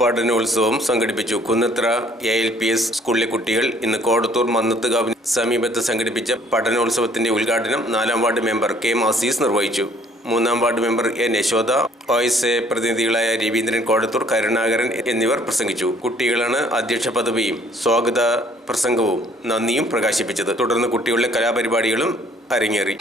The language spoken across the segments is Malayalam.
പഠനോത്സവം സംഘടിപ്പിച്ചു. കുന്നത്ര ALPS സ്കൂളിലെ കുട്ടികൾ ഇന്ന് കോടത്തൂർ മന്നത്തുകാവിന് സമീപത്ത് സംഘടിപ്പിച്ച പഠനോത്സവത്തിന്റെ ഉദ്ഘാടനം 4ാം വാർഡ് മെമ്പർ K. അസീസ് നിർവഹിച്ചു. 3ാം ward member N. Yashoda, OSA പ്രതിനിധികളായ രവീന്ദ്രൻ കോടത്തൂർ, കരുണാകരൻ എന്നിവർ പ്രസംഗിച്ചു. കുട്ടികളാണ് അധ്യക്ഷ പദവിയും സ്വാഗത പ്രസംഗവും നന്ദിയും പ്രകാശിപ്പിച്ചത്. തുടർന്ന് കുട്ടികളുടെ കലാപരിപാടികളും അരങ്ങേറി.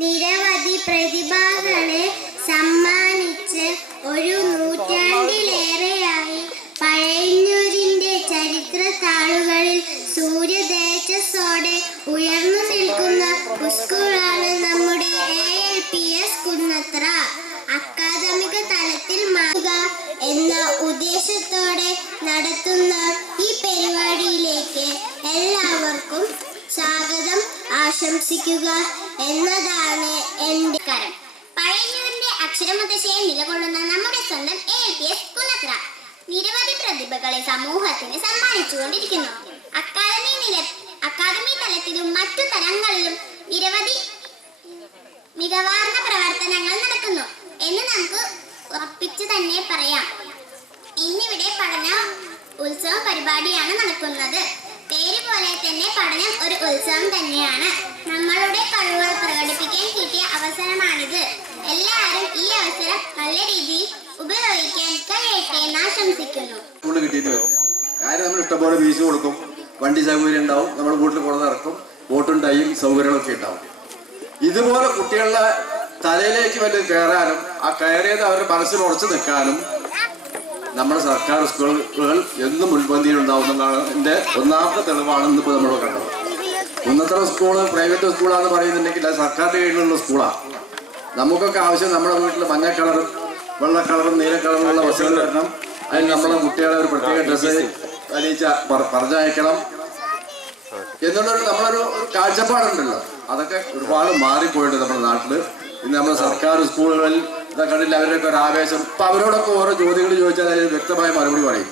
നിരവധി പ്രതിഭകളെ സമ്മാനിച്ച് ഒരു നൂറ്റാണ്ടിലേറെയായി പഴയന്നൂരിന്റെ ചരിത്ര താളുകളിൽ സൂര്യതേജസ്സോടെ ഉയർന്നു നിൽക്കുന്ന സ്കൂളാണ് നമ്മുടെ ALPS കുന്നത്ര. അക്കാദമിക തലത്തിൽ മാറുക എന്ന ഉദ്ദേശത്തോടെ നടത്തുന്ന ഈ പരിപാടിയിലേക്ക് എല്ലാവർക്കും സ്വാഗതം ആശംസിക്കുക എന്നതാണ് എൻ്റെ കരം. പഴയന്നൂരിന്റെ അക്ഷരമുദ്ദേശയെ നിലകൊള്ളുന്ന നമ്മുടെ സ്വന്തം ALPS കുന്നത്ര നിരവധി പ്രതിഭകളെ സമൂഹത്തിന് സമ്മാനിച്ചുകൊണ്ടിരിക്കുന്നു. അക്കാദമി തലത്തിലും മറ്റു തലങ്ങളിലും നിരവധി മികവാർന്ന പ്രവർത്തനങ്ങൾ നടക്കുന്നു എന്ന് നമുക്ക് ഉറപ്പിച്ചു തന്നെ പറയാം. ഇന്നിവിടെ പഠന ഉത്സവ പരിപാടിയാണ് നടക്കുന്നത്. പേര് പോലെ തന്നെ പഠനം ഒരു ഉത്സവം തന്നെയാണ്. നമ്മളുടെ കഴിവുകൾ പ്രകടിപ്പിക്കാൻ കിട്ടിയ അവസരമാണിത്. എല്ലാവരും ഈ അവസരം നല്ല രീതിയിൽ ഉപയോഗിക്കാൻ കഴിയട്ടെ എന്ന് ആശംസിക്കുന്നു. കാര്യം നമ്മൾ ഇഷ്ടംപോലെ ഫീസ് കൊടുക്കും, വണ്ടി സൗകര്യം ഉണ്ടാവും, നമ്മൾ വീട്ടിൽ കൊണ്ടുനടക്കും, ബോട്ടും ടൈയും സൗകര്യങ്ങളൊക്കെ ഉണ്ടാവും. ഇതുപോലെ കുട്ടികളുടെ തലയിലേക്ക് വല്ലതും കയറാനും ആ കയറിയത് അവരുടെ മനസ്സിൽ ഉറച്ചു നിൽക്കാനും നമ്മുടെ സർക്കാർ സ്കൂളുകൾ എന്നും മുൻപന്തിയിൽ ഉണ്ടാവുന്നതാണ് എൻ്റെ ഒന്നാമത്തെ തെളിവാണെന്ന് ഇപ്പോൾ നമ്മൾ കണ്ടത്. കുന്നത്ര സ്കൂള് പ്രൈവറ്റ് സ്കൂളാണെന്ന് പറയുന്നുണ്ടെങ്കിൽ അത് സർക്കാരിൻ്റെ കീഴിലുള്ള സ്കൂളാണ്. നമുക്കൊക്കെ ആവശ്യം നമ്മുടെ വീട്ടിൽ മഞ്ഞ കളറും വെള്ള കളറും നീല കളറുമുള്ള ബസ്സുകൾ വരണം. അതിന് നമ്മളെ കുട്ടികളെ ഒരു പ്രത്യേക ഡ്രസ്സ് അലിയിച്ച പറഞ്ഞയക്കണം എന്നുള്ളൊരു നമ്മളൊരു കാഴ്ചപ്പാടുണ്ടല്ലോ. അതൊക്കെ ഒരുപാട് മാറിപ്പോയിട്ടുണ്ട് നമ്മുടെ നാട്ടിൽ. ഇന്ന് നമ്മുടെ സർക്കാർ സ്കൂളുകളിൽ ഇതൊക്കെ കണ്ടില്ല, അവരുടെയൊക്കെ ഒരു ആവേശം. ഇപ്പം അവരോടൊക്കെ ഓരോ ചോദ്യങ്ങൾ ചോദിച്ചാൽ അതിന് വ്യക്തമായ മറുപടി പറയും.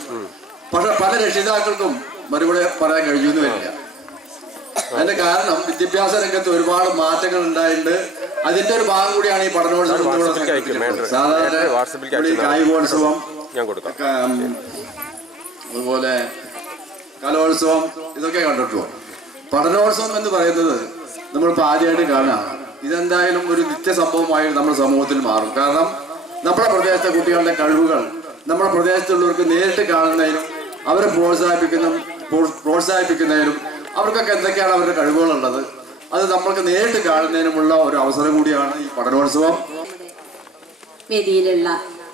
പക്ഷെ പല രക്ഷിതാക്കൾക്കും മറുപടി പറയാൻ കഴിയുമെന്ന് വരില്ല. അതിന്റെ കാരണം വിദ്യാഭ്യാസ രംഗത്ത് ഒരുപാട് മാറ്റങ്ങൾ ഉണ്ടായിട്ടുണ്ട്. അതിന്റെ ഒരു ഭാഗം കൂടിയാണ് ഈ പഠനോത്സവം. സാധാരണ കായികോത്സവം, അതുപോലെ കലോത്സവം ഇതൊക്കെ കണ്ടിട്ടുള്ളൂ. പഠനോത്സവം എന്ന് പറയുന്നത് നമ്മളിപ്പോൾ ആദ്യമായിട്ട് കാണാം. ഇതെന്തായാലും ഒരു നിത്യസംഭവമായി നമ്മുടെ സമൂഹത്തിൽ മാറും. കാരണം നമ്മുടെ പ്രദേശത്തെ കുട്ടികളുടെ കഴിവുകൾ നമ്മുടെ പ്രദേശത്തുള്ളവർക്ക് നേരിട്ട് കാണുന്നതിനും അവരെ പ്രോത്സാഹിപ്പിക്കുന്നതിനും അവർക്കൊക്കെ എന്തൊക്കെയാണ് അവരുടെ കഴിവുകളുള്ളത് അത് നമ്മൾക്ക് നേരിട്ട് കാണുന്നതിനുമുള്ള ഒരു അവസരം കൂടിയാണ് ഈ പഠനോത്സവം. വേദിയിലുള്ള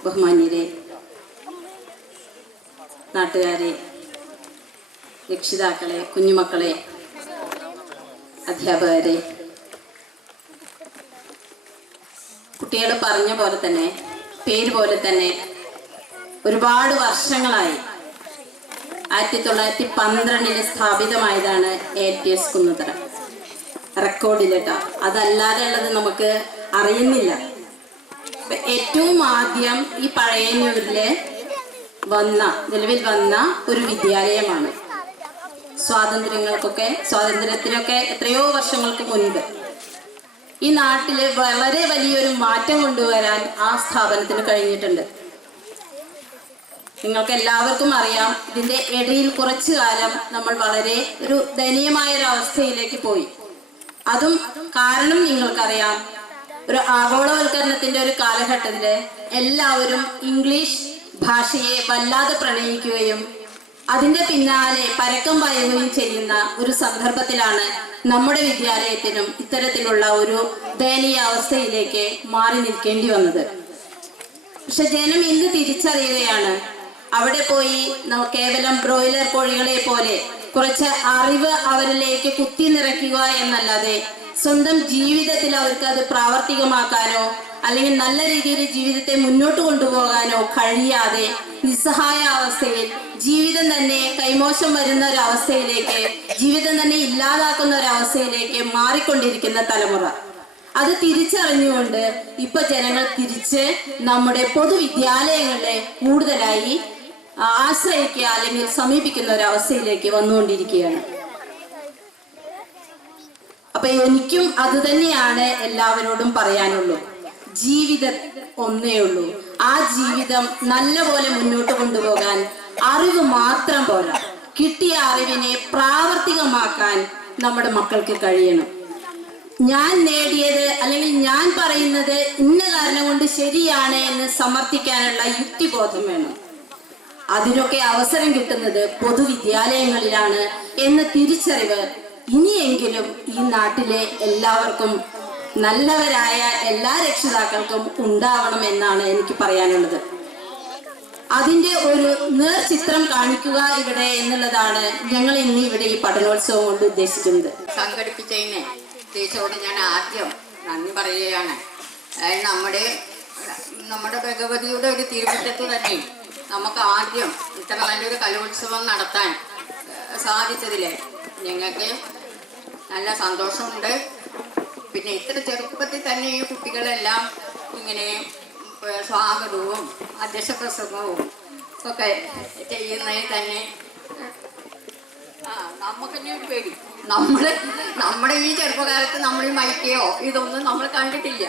ബഹുമാന്യരെ, നാട്ടുകാരെ, രക്ഷിതാക്കളെ, കുഞ്ഞുമക്കളെ, അധ്യാപകരെ, കുട്ടികൾ പറഞ്ഞ പോലെ തന്നെ പേര് പോലെ തന്നെ ഒരുപാട് വർഷങ്ങളായി 1912 സ്ഥാപിതമായതാണ് ALPS കുന്നത്ര. റെക്കോർഡിലിട്ടോ അതല്ലാതെ ഉള്ളത് നമുക്ക് അറിയുന്നില്ല. ഏറ്റവും ആദ്യം ഈ പഴയന്നൂരില് നിലവിൽ വന്ന ഒരു വിദ്യാലയമാണ്. സ്വാതന്ത്ര്യത്തിനൊക്കെ എത്രയോ വർഷങ്ങൾക്ക് മുൻപ് ഈ നാട്ടില് വളരെ വലിയൊരു മാറ്റം കൊണ്ടുവരാൻ ആ സ്ഥാപനത്തിന് കഴിഞ്ഞിട്ടുണ്ട്. നിങ്ങൾക്ക് എല്ലാവർക്കും അറിയാം, ഇതിന്റെ ഇടയിൽ കുറച്ചു കാലം നമ്മൾ വളരെ ഒരു ദയനീയമായ ഒരു അവസ്ഥയിലേക്ക് പോയി. അതും കാരണം നിങ്ങൾക്കറിയാം, ഒരു ആഗോളവൽക്കരണത്തിന്റെ ഒരു കാലഘട്ടത്തില് എല്ലാവരും ഇംഗ്ലീഷ് ഭാഷയെ വല്ലാതെ പ്രണയിക്കുകയും അതിന്റെ പിന്നാലെ പരക്കം പായുകയും ചെയ്യുന്ന ഒരു സന്ദർഭത്തിലാണ് നമ്മുടെ വിദ്യാലയത്തിനും ഇത്തരത്തിലുള്ള ഒരു ദയനീയ അവസ്ഥയിലേക്ക് മാറി നിൽക്കേണ്ടി വന്നത്. പക്ഷെ ജനം ഇന്ന് തിരിച്ചറിയുകയാണ്, അവിടെ പോയി കേവലം ബ്രോയിലർ കോഴികളെ പോലെ കുറച്ച് അറിവ് അവരിലേക്ക് കുത്തി നിറയ്ക്കുക എന്നല്ലാതെ സ്വന്തം ജീവിതത്തിൽ അവർക്ക് അത് പ്രാവർത്തികമാക്കാനോ അല്ലെങ്കിൽ നല്ല രീതിയിൽ ജീവിതത്തെ മുന്നോട്ട് കൊണ്ടുപോകാനോ കഴിയാതെ നിസ്സഹായ അവസ്ഥയിൽ ജീവിതം തന്നെ കൈമോശം വരുന്ന ഒരു അവസ്ഥയിലേക്ക്, ജീവിതം തന്നെ ഇല്ലാതാക്കുന്ന ഒരു അവസ്ഥയിലേക്ക് മാറിക്കൊണ്ടിരിക്കുന്ന തലമുറ. അത് തിരിച്ചറിഞ്ഞുകൊണ്ട് ഇപ്പൊ ജനങ്ങൾ തിരിച്ച് നമ്മുടെ പൊതുവിദ്യാലയങ്ങളെ കൂടുതലായി ആശ്രയിക്കുക അല്ലെങ്കിൽ സമീപിക്കുന്ന ഒരു അവസ്ഥയിലേക്ക് വന്നുകൊണ്ടിരിക്കുകയാണ്. അപ്പൊ എനിക്കും അത് തന്നെയാണ് എല്ലാവരോടും പറയാനുള്ളൂ. ജീവിതം ഒന്നേ ഉള്ളൂ. ആ ജീവിതം നല്ലപോലെ മുന്നോട്ട് കൊണ്ടുപോകാൻ അറിവ് മാത്രം പോരാ, കിട്ടിയ അറിവിനെ പ്രാവർത്തികമാക്കാൻ നമ്മുടെ മക്കൾക്ക് കഴിയണം. ഞാൻ നേടിയത് അല്ലെങ്കിൽ ഞാൻ പറയുന്നത് ഇന്ന കാരണം കൊണ്ട് ശരിയാണ് എന്ന് സമർത്ഥിക്കാനുള്ള യുക്തിബോധം വേണം. അതിനൊക്കെ അവസരം കിട്ടുന്നത് പൊതുവിദ്യാലയങ്ങളിലാണ് എന്ന തിരിച്ചറിവ് ഇനിയെങ്കിലും ഈ നാട്ടിലെ എല്ലാവർക്കും, നല്ലവരായ എല്ലാ രക്ഷിതാക്കൾക്കും ഉണ്ടാവണം എന്നാണ് എനിക്ക് പറയാനുള്ളത്. അതിന്റെ ഒരു നേർചിത്രം കാണിക്കുക ഇവിടെ എന്നുള്ളതാണ് ഞങ്ങൾ ഇന്ന് ഇവിടെ ഈ പഠനോത്സവം കൊണ്ട് ഉദ്ദേശിക്കുന്നത്. സംഘടിപ്പിച്ചതിന് ടീച്ചറോട് ഞാൻ ആദ്യം നന്ദി പറയുകയാണ്. അതായത് നമ്മുടെ ഭഗവതിയുടെ ഒരു തിരുമുറ്റത്ത് തന്നെ നമുക്ക് ആദ്യം ഇത്ര നല്ലൊരു കലോത്സവം നടത്താൻ സാധിച്ചതിൽ ഞങ്ങൾക്ക് നല്ല സന്തോഷമുണ്ട്. പിന്നെ ഇത്ര ചെറുപ്പത്തിൽ തന്നെ ഈ കുട്ടികളെല്ലാം ഇങ്ങനെ സ്വാഗതവും അധ്യക്ഷ പ്രസംഗവും ഒക്കെ ചെയ്യുന്നതിൽ തന്നെ നമുക്ക് തന്നെ ഒരു പേടി. നമ്മുടെ ഈ ചെറുപ്പകാലത്ത് നമ്മൾ ഈ മൈക്കയോ ഇതൊന്നും നമ്മൾ കണ്ടിട്ടില്ല.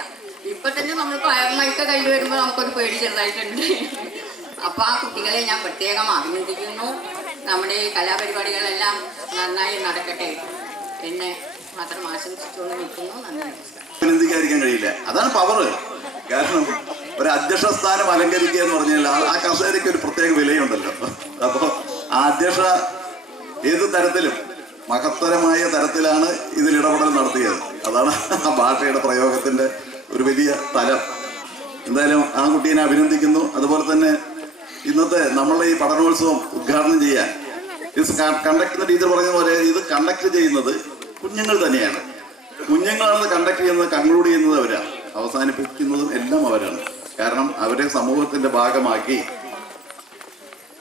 ഇപ്പൊ തന്നെ നമ്മൾ മൈക്ക കയ്യിൽ വരുമ്പോൾ നമുക്കൊരു പേടി ചെറുതായിട്ടുണ്ട്. അപ്പൊ ആ കുട്ടികളെ ഞാൻ പ്രത്യേകം അഭിനന്ദിക്കുന്നു. നമ്മുടെ ഈ കലാപരിപാടികളെല്ലാം നന്നായി നടക്കട്ടെ എന്ന് മാത്രം ആശംസിച്ചുകൊണ്ട് നിൽക്കുന്നു. നന്ദി. അഭിനന്ദിക്കാതിരിക്കാൻ കഴിയില്ല. അതാണ് പവറ്. കാരണം ഒരു അധ്യക്ഷ സ്ഥാനം അലങ്കരിക്കുക എന്ന് പറഞ്ഞാൽ ആ കസേരയ്ക്ക് ഒരു പ്രത്യേക വിലയുണ്ടല്ലോ. അപ്പോൾ ആ അധ്യക്ഷ ഏത് തരത്തിലും മഹത്തരമായ തരത്തിലാണ് ഇതിൽ ഇടപെടൽ നടത്തിയത്. അതാണ് ആ ഭാഷയുടെ പ്രയോഗത്തിന്റെ ഒരു വലിയ തലം. എന്തായാലും ആ കുട്ടീനെ അഭിനന്ദിക്കുന്നു. അതുപോലെ തന്നെ ഇന്നത്തെ നമ്മളുടെ ഈ പഠനോത്സവം ഉദ്ഘാടനം ചെയ്യാൻ കണ്ടക്ടർ ടീച്ചർ പറഞ്ഞ പോലെ ഇത് കണ്ടക്ട് ചെയ്യുന്നത് കുഞ്ഞുങ്ങൾ തന്നെയാണ്. കുഞ്ഞുങ്ങളാണ് കണ്ടക്ട് ചെയ്യുന്നത്, കൺക്ലൂഡ് ചെയ്യുന്നത് അവരാണ്, അവസാനിപ്പിക്കുന്നതും എല്ലാം അവരാണ്. കാരണം അവരെ സമൂഹത്തിന്റെ ഭാഗമാക്കി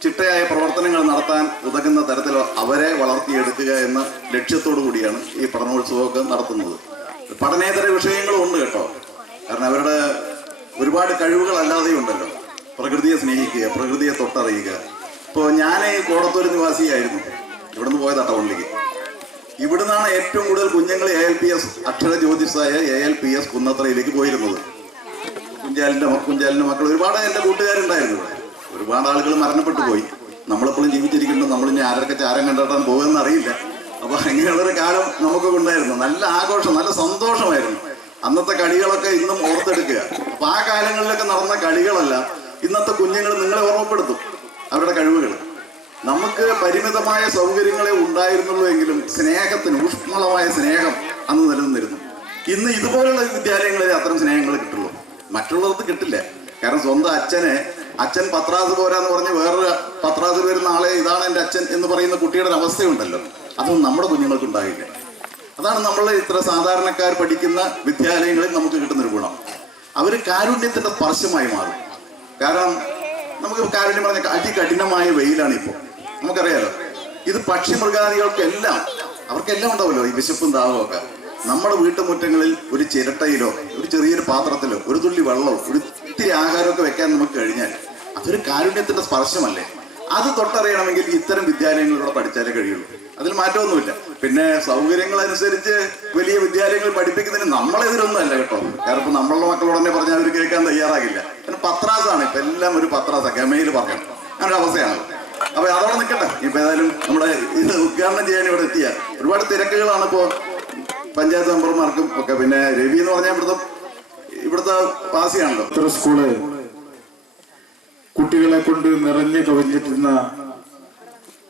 ചിട്ടയായ പ്രവർത്തനങ്ങൾ നടത്താൻ ഉതകുന്ന തരത്തിൽ അവരെ വളർത്തിയെടുക്കുക എന്ന ലക്ഷ്യത്തോടു കൂടിയാണ് ഈ പഠനോത്സവമൊക്കെ നടത്തുന്നത്. പഠനേതര വിഷയങ്ങളും ഉണ്ട് കേട്ടോ. കാരണം അവരുടെ ഒരുപാട് കഴിവുകൾ അല്ലാതെയും ഉണ്ടല്ലോ. പ്രകൃതിയെ സ്നേഹിക്കുക, പ്രകൃതിയെ തൊട്ടറിയുക. ഇപ്പോൾ ഞാൻ കോടത്തൂർ നിവാസിയായിരുന്നു. ഇവിടുന്ന് പോയതാ ടൗണിലേക്ക്. ഇവിടുന്നാണ് ഏറ്റവും കൂടുതൽ കുഞ്ഞുങ്ങൾ ALPS അക്ഷര ജ്യോതിഷായ ALPS കുന്നത്രയിലേക്ക് പോയിരുന്നത്. കുഞ്ചാലിന്റെ മക്കൾ ഒരുപാട് എൻ്റെ കൂട്ടുകാരുണ്ടായിരുന്നു. ഒരുപാട് ആളുകൾ മരണപ്പെട്ടു പോയി. നമ്മളെപ്പോഴും ജീവിച്ചിരിക്കുന്നു. നമ്മളിനി ആരൊക്കെ ചാരം കണ്ടിട്ടാണ് പോകുമെന്ന് അറിയില്ല. അപ്പൊ അങ്ങനെയുള്ളൊരു കാലം നമുക്കൊക്കെ ഉണ്ടായിരുന്നു. നല്ല ആഘോഷം, നല്ല സന്തോഷമായിരുന്നു. അന്നത്തെ കളികളൊക്കെ ഇന്നും ഓർത്തെടുക്കുക. അപ്പൊ ആ കാലങ്ങളിലൊക്കെ നടന്ന കളികളല്ല ഇന്നത്തെ കുഞ്ഞുങ്ങൾ നിങ്ങളെ ഓർമ്മപ്പെടുത്തും അവരുടെ കഴിവുകൾ. നമുക്ക് പരിമിതമായ സൗകര്യങ്ങളെ ഉണ്ടായിരുന്നുള്ളൂ എങ്കിലും സ്നേഹത്തിന് ഊഷ്മളമായ സ്നേഹം അന്ന് നിലനിന്നിരുന്നു. ഇന്ന് ഇതുപോലുള്ള വിദ്യാലയങ്ങളിൽ അത്തരം സ്നേഹങ്ങൾ കിട്ടുള്ളൂ, മറ്റുള്ളവർക്ക് കിട്ടില്ല. കാരണം സ്വന്തം അച്ഛൻ പത്രാസ് പോരാന്ന് പറഞ്ഞ് വേറൊരു പത്രാസിൽ വരുന്ന ആളെ ഇതാണ് എൻ്റെ അച്ഛൻ എന്ന് പറയുന്ന കുട്ടിയുടെ ഒരു അവസ്ഥയുണ്ടല്ലോ. അതൊന്നും നമ്മുടെ കുഞ്ഞുങ്ങൾക്ക് ഉണ്ടാകില്ല. അതാണ് നമ്മൾ ഇത്ര സാധാരണക്കാർ പഠിക്കുന്ന വിദ്യാലയങ്ങളിൽ നമുക്ക് കിട്ടുന്നൊരു ഗുണം. അവർ കാരുണ്യത്തിന്റെ സ്പർശമായി മാറും. കാരണം നമുക്ക് കാരുണ്യം പറഞ്ഞ അതികഠിനമായ വെയിലാണ് ഇപ്പോൾ, നമുക്കറിയാലോ. ഇത് പക്ഷി മൃഗാദികൾക്കെല്ലാം അവർക്കെല്ലാം ഉണ്ടാവുമല്ലോ ഈ വിശപ്പും ദാഹമൊക്കെ. നമ്മുടെ വീട്ടുമുറ്റങ്ങളിൽ ഒരു ചിരട്ടയിലോ ഒരു ചെറിയൊരു പാത്രത്തിലോ ഒരു തുള്ളി വെള്ളമോ ഒരു ഇത്തിരി ആഹാരമൊക്കെ വെക്കാൻ നമുക്ക് കഴിഞ്ഞാൽ അതൊരു കാരുണ്യത്തിന്റെ സ്പർശമല്ലേ. അത് തൊട്ടറിയണമെങ്കിൽ ഇത്തരം വിദ്യാലയങ്ങളിലൂടെ പഠിച്ചാലേ കഴിയുള്ളൂ. അതിൽ മാറ്റമൊന്നുമില്ല. പിന്നെ സൗകര്യങ്ങൾ അനുസരിച്ച് വലിയ വിദ്യാലയങ്ങൾ പഠിപ്പിക്കുന്നതിന് നമ്മളെതിരൊന്നുമല്ല കേട്ടോ. കാരണം ഇപ്പൊ നമ്മളുടെ മക്കളോട് തന്നെ പറഞ്ഞാൽ അവർ കേൾക്കാൻ തയ്യാറാകില്ല. പിന്നെ പത്രാസാണ് ഇപ്പൊ എല്ലാം ഒരു പത്രാസ ഗമയിൽ പറയണം, അങ്ങനെ അവസ്ഥയാണ്. അപ്പൊ അതോടെ നിൽക്കട്ടെ. ഇപ്പൊ ഏതായാലും നമ്മുടെ ഇത് ഉദ്ഘാടനം ചെയ്യാൻ ഇവിടെ എത്തിയ ഒരുപാട് തിരക്കുകളാണ് ഇപ്പോ പഞ്ചായത്ത് മെമ്പർമാർക്കും ഒക്കെ. പിന്നെ രവി എന്ന് പറഞ്ഞാൽ ഇവിടുത്തെ പാസിയാണല്ലോ. ഇത്ര സ്കൂള് കുട്ടികളെ കൊണ്ട് നിറഞ്ഞു കവിഞ്ഞിട്ടുന്ന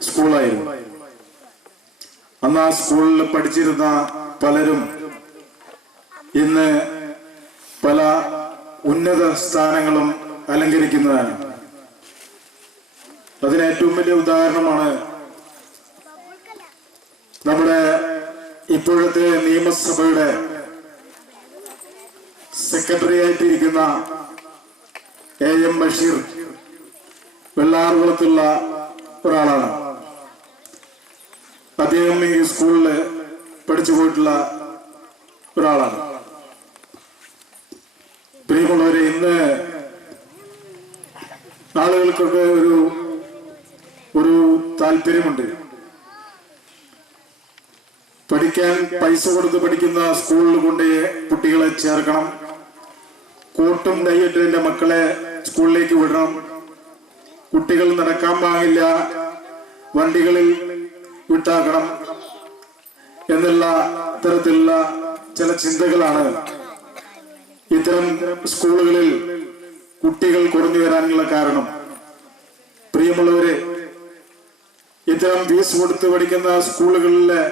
സ്കൂളായിരുന്നു. അന്ന് ആ സ്കൂളിൽ പഠിച്ചിരുന്ന പലരും ഇന്ന് പല ഉന്നത സ്ഥാനങ്ങളും അലങ്കരിക്കുന്നതാണ്. അതിന് ഏറ്റവും വലിയ ഉദാഹരണമാണ് നമ്മുടെ ഇപ്പോഴത്തെ നിയമസഭയുടെ സെക്രട്ടറി ആയിട്ടിരിക്കുന്ന AM ബഷീർ വെള്ളാർകുളത്തുള്ള ഒരാളാണ്. അദ്ദേഹം ഈ സ്കൂളിൽ പഠിച്ചു പോയിട്ടുള്ള ഒരാളാണ്. പ്രിയമുള്ളവരെ, ഇന്ന് ആളുകൾക്കൊക്കെ ഒരു താല്പര്യമുണ്ട്. പഠിക്കാൻ പൈസ കൊടുത്ത് പഠിക്കുന്ന സ്കൂളിൽ കൊണ്ട് കുട്ടികളെ ചേർക്കണം, കോട്ടും ടൈയിട്ട് എന്റെ മക്കളെ സ്കൂളിലേക്ക് വിടണം, കുട്ടികൾ നടക്കാൻ പാടില്ല, വണ്ടികളിൽ വിട്ടാക്കണം എന്നുള്ള തരത്തിലുള്ള ചില ചിന്തകളാണ് ഇത്തരം സ്കൂളുകളിൽ കുട്ടികൾ കുറഞ്ഞു വരാനുള്ള കാരണം. പ്രിയമുള്ളവരെ, ഇത്തരം ഫീസ് കൊടുത്ത് പഠിക്കുന്ന സ്കൂളുകളിലെ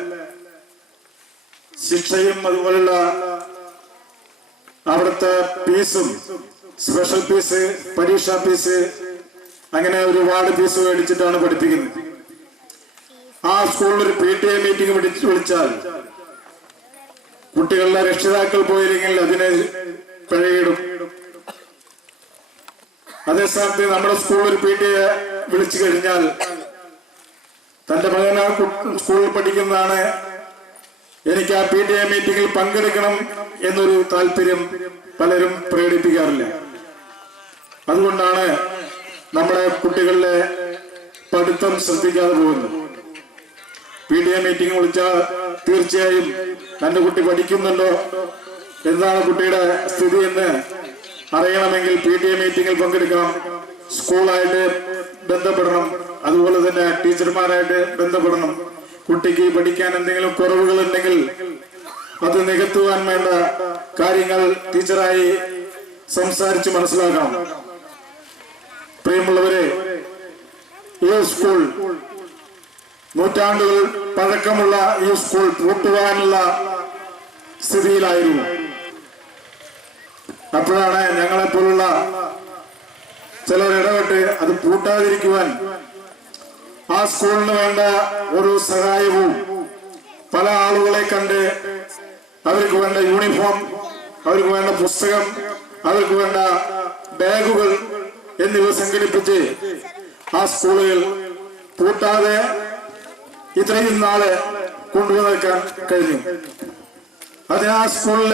ശിക്ഷയും അതുപോലുള്ള അവിടുത്തെ ഫീസും, സ്പെഷ്യൽ ഫീസ്, പരീക്ഷാ ഫീസ്, അങ്ങനെ ഒരുപാട് ഫീസ് മേടിച്ചിട്ടാണ് പഠിപ്പിക്കുന്നത്. ആ സ്കൂളിൽ ഒരു PTA മീറ്റിംഗ് വിളിച്ചാൽ കുട്ടികളുടെ രക്ഷിതാക്കൾ പോയില്ലെങ്കിൽ അതിന് പിഴയിടും. അതേസമയത്ത് നമ്മുടെ സ്കൂളിൽ ഒരു PTA വിളിച്ചു കഴിഞ്ഞാൽ തന്റെ മകൻ ആ സ്കൂളിൽ പഠിക്കുന്നതാണ്, എനിക്ക് ആ PTA മീറ്റിംഗിൽ പങ്കെടുക്കണം എന്നൊരു താല്പര്യം പലരും പ്രകടിപ്പിക്കാറില്ല. അതുകൊണ്ടാണ് നമ്മുടെ കുട്ടികളുടെ പഠിത്തം ശ്രദ്ധിക്കാതെ പോകുന്നത്. PTA മീറ്റിംഗ് വിളിച്ചാൽ തീർച്ചയായും തന്റെ കുട്ടി പഠിക്കുന്നുണ്ടോ, എന്താണ് കുട്ടിയുടെ സ്ഥിതി എന്ന് അറിയണമെങ്കിൽ PTA മീറ്റിംഗിൽ പങ്കെടുക്കണം, സ്കൂളായിട്ട് ബന്ധപ്പെടണം, അതുപോലെ തന്നെ ടീച്ചർമാരായിട്ട് ബന്ധപ്പെടണം. കുട്ടിക്ക് പഠിക്കാൻ എന്തെങ്കിലും കുറവുകൾ ഉണ്ടെങ്കിൽ അത് നികത്തുവാൻ വേണ്ട കാര്യങ്ങൾ ടീച്ചറായി സംസാരിച്ച് മനസ്സിലാക്കണം. പ്രിയമുള്ളവരെ, ഈ സ്കൂൾ നൂറ്റാണ്ടുകൾ പഴക്കമുള്ള ഈ സ്കൂൾ പൂട്ടുവാനുള്ള സ്ഥിതിയിലായിരുന്നു. അപ്പോഴാണ് ഞങ്ങളെപ്പോലുള്ള ചിലർ ഇടപെട്ട് അത് പൂട്ടാതിരിക്കുവാൻ ആ സ്കൂളിന് വേണ്ട ഒരു സഹായവും പല ആളുകളെ കണ്ട് അവർക്ക് വേണ്ട യൂണിഫോം, അവർക്ക് വേണ്ട പുസ്തകം, അവർക്ക് വേണ്ട ബാഗുകൾ എന്നിവ സംഘടിപ്പിച്ച് ആ സ്കൂളുകൾ പൂട്ടാതെ ഇത്രയും നാളെ കൊണ്ടുവന്നേക്കാൻ കഴിഞ്ഞു. അതിന് ആ സ്കൂളിൽ